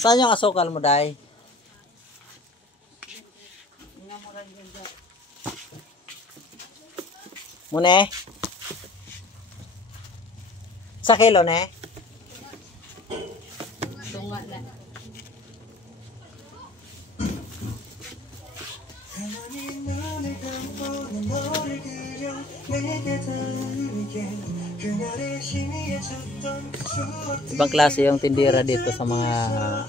Saan yung asukal mo, Day? Mune? Sa kilo, ne? Tunga na. Ibang klase yung tindera dito sa mga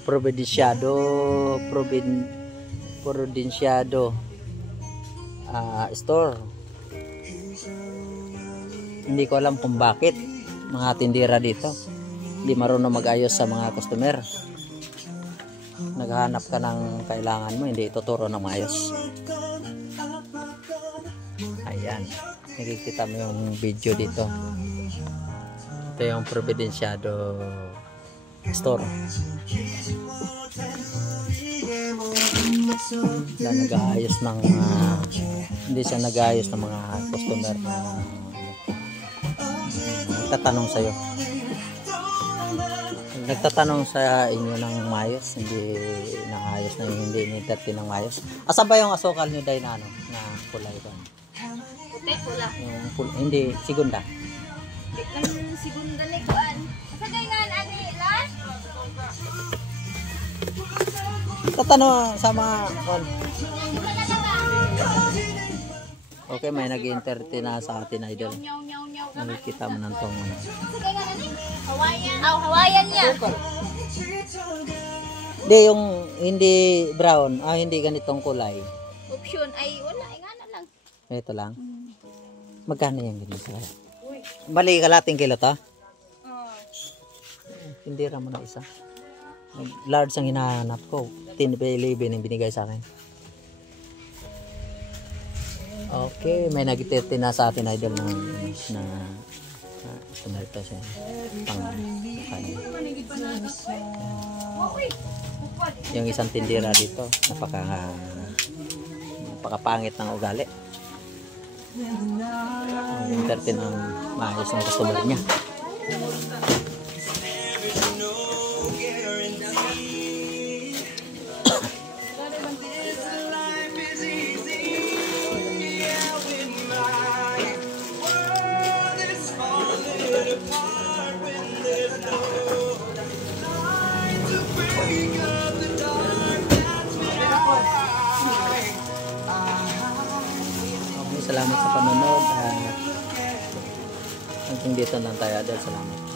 probinsyado store. Hindi ko alam kung bakit mga tindera dito hindi marunong mag-ayos sa mga customer. Naghahanap ka ng kailangan mo, hindi ituturo ng maayos. Ayan, nakikita mo yung video dito. Ito yung Providenciado store. Wala nag-aayos ng hindi siya nag-aayos ng mga customer na nagtatanong sa inyo ng mayos, hindi nang-ayos na hindi ni-dirty ng mayos. Asan ba yung asukal nyo, Day, na na kulay ba? Puti, pula. Hindi, segunda. Ang segunda ni Kuan. Asa day nga ani lan? Tatanong sa mga okay, may nag-entertain na sa atin, idol. Nakikita mo ng tong Hawaiian. Hawaiian niya. Hindi, yung hindi brown, hindi ganitong kulay. Option ay wala, ingana lang. Ito lang. Magkano yung ganito? Bali, kalating kilo to? Hindi mo na isa. Large ang hinahanap ko. 10.11 yung binigay sa akin. Okay, may nag-30 na sa atin, idol, na tumalito siya pang kanin. Yung isang tindera dito, napakapangit ng ugali. Yung 30 ng maayos ng customer niya. Salamat sa panonood. Hanggang dito lang tayo. Salamat.